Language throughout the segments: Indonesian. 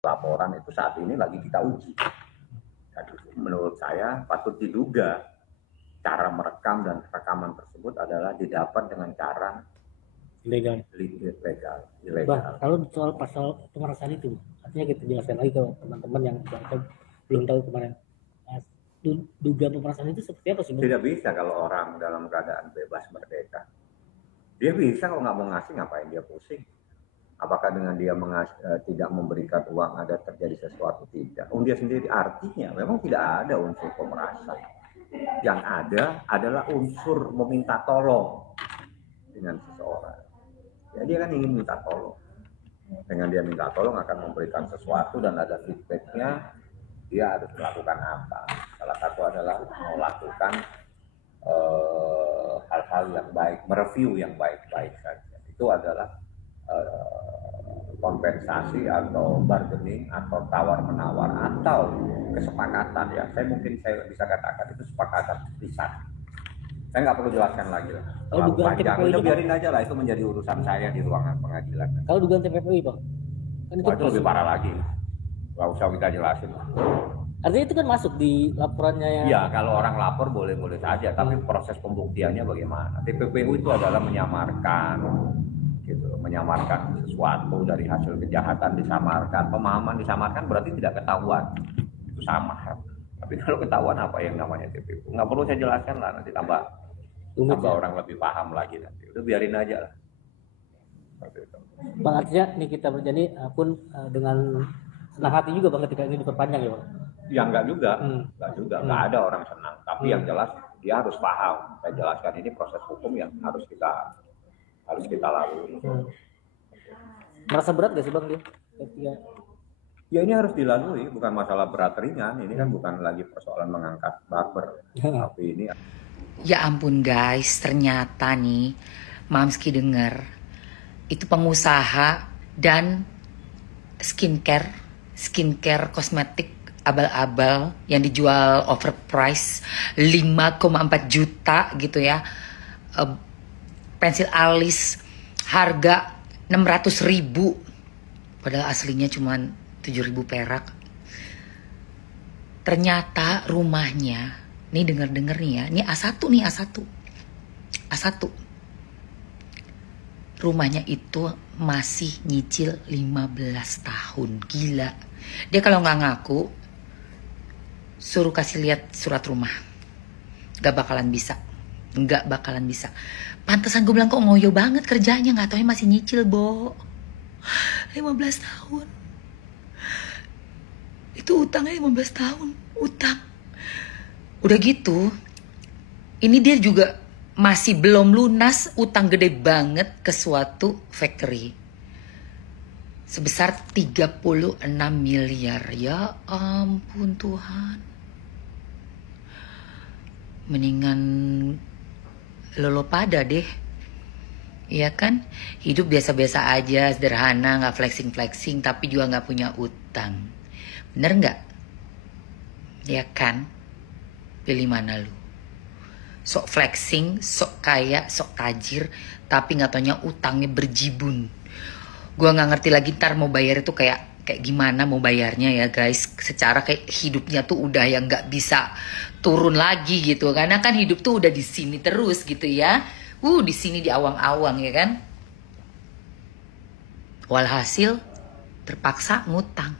laporan itu saat ini lagi kita uji. Jadi menurut saya patut diduga cara merekam dan rekaman tersebut adalah didapat dengan cara ilegal. Ilegal. Kalau soal pasal pemerasan itu, artinya kita jelaskan lagi ke teman-teman yang belum tahu kemarin. Dugaan pemerasan itu seperti apa sih? Tidak bisa kalau orang dalam keadaan bebas merdeka. Dia bisa, kalau nggak mau ngasih ngapain dia pusing? Apakah dengan dia tidak memberikan uang ada terjadi sesuatu? Tidak. Dia sendiri artinya memang tidak ada unsur pemerasan. Yang ada adalah unsur meminta tolong dengan seseorang. Ya, dia kan ingin minta tolong. Dengan dia minta tolong akan memberikan sesuatu dan ada feedbacknya, dia harus melakukan apa. Salah satu adalah melakukan hal-hal yang baik, mereview yang baik-baik saja. Itu adalah kompensasi atau bargaining atau tawar-menawar atau kesepakatan ya. Saya bisa katakan itu sepakatan lisan. Saya nggak perlu jelaskan lagi lah. Kalau panjang, udah biarin aja lah, itu menjadi urusan saya di ruangan pengadilan. Kalau dugaan TPPI, Bang? Kan itu lebih parah lagi. Nggak usah kita jelasin. Artinya itu kan masuk di laporannya yang... Ya, kalau orang lapor boleh-boleh saja, tapi proses pembuktiannya bagaimana? TPPU itu adalah menyamarkan, gitu, menyamarkan sesuatu dari hasil kejahatan, disamarkan, pemahaman disamarkan berarti tidak ketahuan, itu samar. Tapi kalau ketahuan apa yang namanya TPPU? Nggak perlu saya jelaskan lah, nanti tambah orang lebih paham lagi nanti. Udah biarin aja lah. Bang, artinya nih kita berjanji pun dengan senang hati juga Bang ketika ini diperpanjang ya Bang? Ya enggak juga, enggak ada orang senang. Tapi yang jelas dia harus paham. Saya jelaskan ini proses hukum yang harus kita lalui. Merasa berat gak sih Bang dia? Ya ini harus dilalui, bukan masalah berat ringan. Ini kan bukan lagi persoalan mengangkat barber. Tapi ini. Ya ampun guys, ternyata nih Mamski denger itu pengusaha dan skincare kosmetik abal-abal yang dijual overprice 5,4 juta gitu ya. Pensil alis harga 600.000 padahal aslinya cuma 7.000 perak. Ternyata rumahnya, nih denger nih ya, ini A1 nih, A1 rumahnya itu masih nyicil 15 tahun. Gila. Dia kalau nggak ngaku, suruh kasih lihat surat rumah. Gak bakalan bisa. Pantesan gue bilang kok ngoyo banget kerjanya. Gak taunya masih nyicil, Bo. 15 tahun. Itu utangnya 15 tahun. Utang. Udah gitu, ini dia juga masih belum lunas utang gede banget ke suatu factory. Sebesar 36 miliar. Ya ampun Tuhan. Mendingan lolo pada deh. Iya kan? Hidup biasa-biasa aja, sederhana, gak flexing-flexing, tapi juga gak punya utang. Bener gak? Ya kan? Pilih mana lu? Sok flexing, sok kaya, sok tajir, tapi gak taunya utangnya berjibun. Gue gak ngerti lagi ntar mau bayar itu kayak gimana mau bayarnya ya guys. Secara kayak hidupnya tuh udah yang gak bisa turun lagi gitu. Karena kan hidup tuh udah di sini terus gitu ya. Di sini di awang-awang ya kan. Walhasil terpaksa ngutang.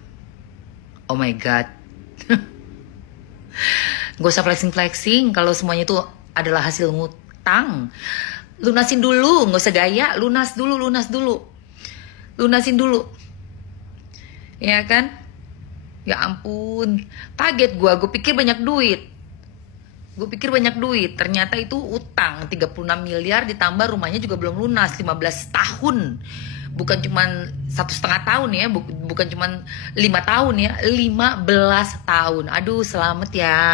Oh my god. Gak usah flexing-flexing kalau semuanya itu adalah hasil ngutang. Lunasin dulu, gak usah gaya. Lunasin dulu. Ya kan? Ya ampun. Kaget gue pikir banyak duit. Ternyata itu utang 36 miliar ditambah rumahnya juga belum lunas 15 tahun. Bukan cuma 1,5 tahun ya, bukan cuma 5 tahun ya, 15 tahun. Aduh, selamat ya.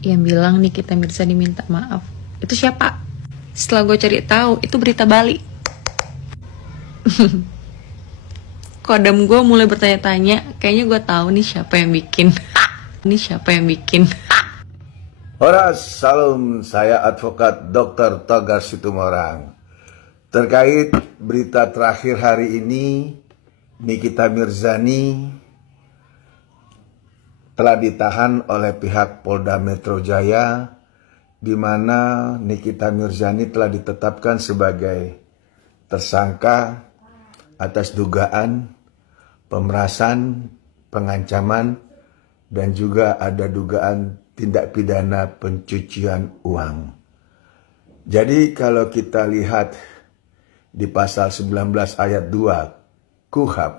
Yang bilang Nikita Mirzani diminta maaf, itu siapa? Setelah gue cari tahu, itu berita Bali. Kodam gue mulai bertanya-tanya, kayaknya gue tahu nih siapa yang bikin. Horas, salam, saya advokat Dr. Togar Situmorang. Terkait berita terakhir hari ini Nikita Mirzani telah ditahan oleh pihak Polda Metro Jaya, di mana Nikita Mirzani telah ditetapkan sebagai tersangka atas dugaan pemerasan, pengancaman, dan juga ada dugaan tindak pidana pencucian uang. Jadi kalau kita lihat di pasal 19 ayat 2 KUHP,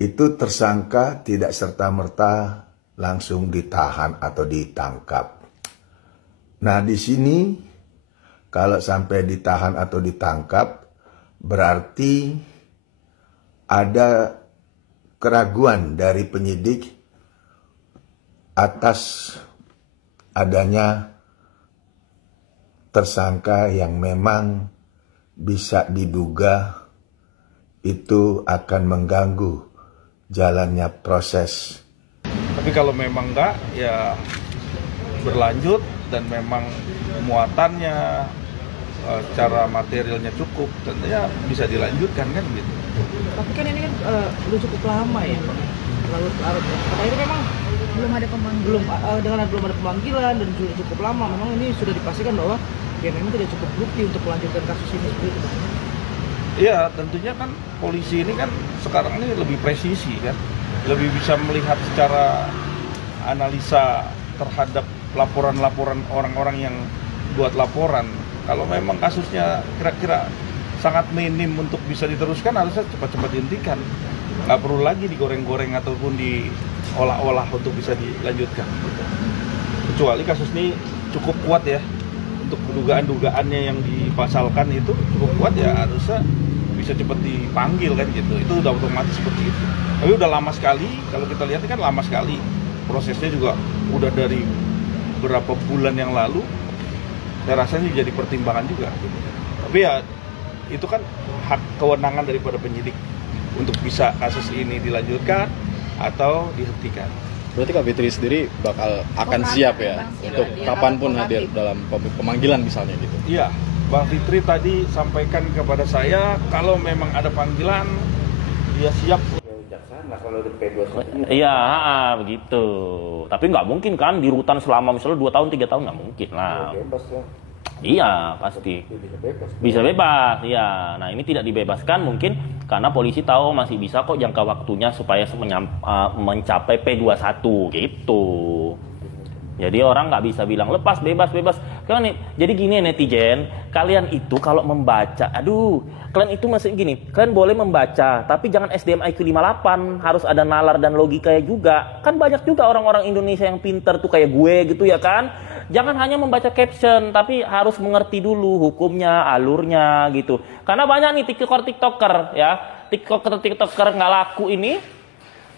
itu tersangka tidak serta-merta langsung ditahan atau ditangkap. Nah, di sini kalau sampai ditahan atau ditangkap, berarti ada keraguan dari penyidik atas adanya tersangka yang memang bisa diduga itu akan mengganggu jalannya proses. Tapi kalau memang enggak, ya berlanjut dan memang muatannya, cara materialnya cukup, tentunya bisa dilanjutkan kan gitu. Tapi kan ini kan udah cukup lama ya, larut-larut. Karena ini memang belum ada pemanggilan dan sudah cukup lama. Memang ini sudah dipastikan bahwa ya memang tidak cukup bukti untuk melanjutkan kasus ini seperti itu. Iya, tentunya kan polisi ini kan sekarang ini lebih presisi kan, lebih bisa melihat secara analisa terhadap laporan-laporan orang-orang yang buat laporan. Kalau memang kasusnya kira-kira sangat minim untuk bisa diteruskan, harusnya cepat-cepat dihentikan. Nggak perlu lagi digoreng-goreng ataupun diolah-olah untuk bisa dilanjutkan. Kecuali kasus ini cukup kuat ya, untuk dugaan-dugaannya yang dipasalkan itu cukup kuat ya, harusnya bisa cepat dipanggil kan gitu. Itu udah otomatis seperti itu. Tapi udah lama sekali, kalau kita lihat ini kan lama sekali. Prosesnya juga udah dari beberapa bulan yang lalu. Saya rasa ini jadi pertimbangan juga. Tapi ya itu kan hak kewenangan daripada penyidik untuk bisa kasus ini dilanjutkan atau dihentikan. Berarti Kak Fitri sendiri akan siap ya untuk kapanpun hadir dalam pemanggilan misalnya gitu? Iya, Bang Fitri tadi sampaikan kepada saya kalau memang ada panggilan dia siap. Iya, begitu. Tapi nggak mungkin kan di rutan selama misalnya 2 tahun 3 tahun, nggak mungkin lah. Iya, pasti. Bisa bebas, iya. Nah, ini tidak dibebaskan mungkin karena polisi tahu masih bisa kok jangka waktunya supaya mencapai P21 gitu. Jadi orang nggak bisa bilang lepas, bebas. Jadi gini netizen, kalian itu kalau membaca, kalian itu masih gini, kalian boleh membaca, tapi jangan SDM IQ 58, harus ada nalar dan logikanya juga. Kan banyak juga orang-orang Indonesia yang pinter tuh kayak gue gitu ya kan. Jangan hanya membaca caption, tapi harus mengerti dulu hukumnya, alurnya gitu. Karena banyak nih tiktoker ya, tiktoker nggak laku ini,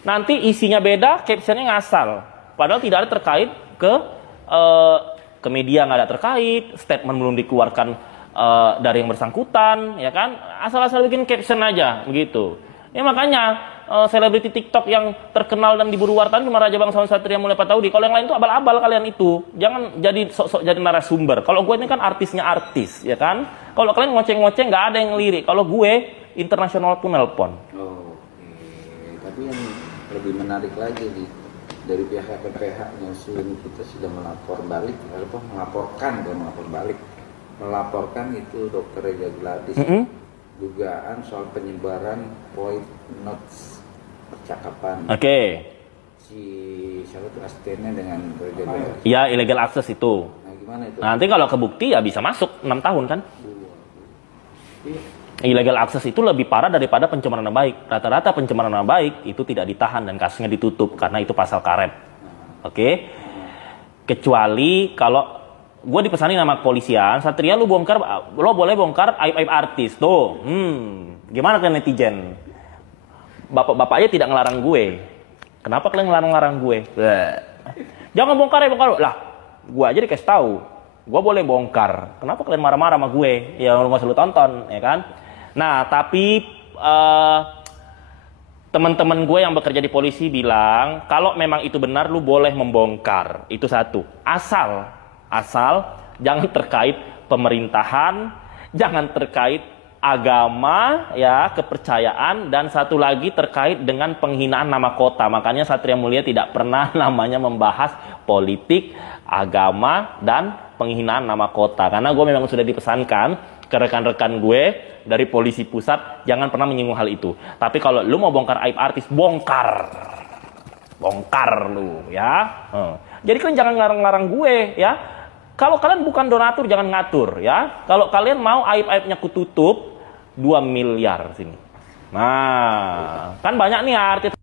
nanti isinya beda, captionnya ngasal. Padahal tidak ada terkait ke media, nggak ada terkait, statement belum dikeluarkan dari yang bersangkutan, ya kan? Asal-asal bikin caption aja, begitu. Ya makanya selebriti TikTok yang terkenal dan diburu wartawan cuma Raja Bangsawan Satria Mulia Pataudi. Kalau yang lain itu abal-abal kalian itu. Jangan jadi sok-sok jadi narasumber. Kalau gue ini kan artisnya artis, ya kan? Kalau kalian ngoceh-ngoceh nggak ada yang lirik. Kalau gue internasional pun nelpon. Oke, tapi yang lebih menarik lagi nih, dari pihak PPH Nyusun kita sudah melaporkan itu Dr. Reza Gladys dugaan soal penyebaran voice notes percakapan. Si siapa tuh asistennya dengan Reza Gladys. Ya, illegal access itu. Nah, gimana itu? Nanti kalau kebukti ya bisa masuk 6 tahun kan? Illegal access itu lebih parah daripada pencemaran nama baik. Rata-rata pencemaran nama baik itu tidak ditahan dan kasusnya ditutup karena itu pasal karet. Oke? Kecuali kalau gue dipesani nama kepolisian, Satria lo boleh bongkar aib-aib artis tuh. Gimana kan netizen? Bapak-bapaknya tidak ngelarang gue. Kenapa kalian ngelarang gue? Jangan bongkar ya bongkar. Lah, gue aja dikasih tahu. Gue boleh bongkar. Kenapa kalian marah-marah sama gue? Ya lu nggak usah lu tonton, ya kan? Nah, tapi teman-teman gue yang bekerja di polisi bilang kalau memang itu benar lu boleh membongkar. Itu satu. Asal jangan terkait pemerintahan, jangan terkait agama, ya, kepercayaan, dan satu lagi terkait dengan penghinaan nama kota. Makanya Satria Mulia tidak pernah namanya membahas politik, agama, dan penghinaan nama kota. Karena gue memang sudah dipesankan ke rekan-rekan gue dari polisi pusat, jangan pernah menyinggung hal itu. Tapi kalau lu mau bongkar aib artis, bongkar lu, ya. Jadi kalian jangan ngarang-ngarang gue, ya. Kalau kalian bukan donatur, jangan ngatur, ya. Kalau kalian mau aib-aibnya kututup, 2 miliar sini. Nah, kan banyak nih artis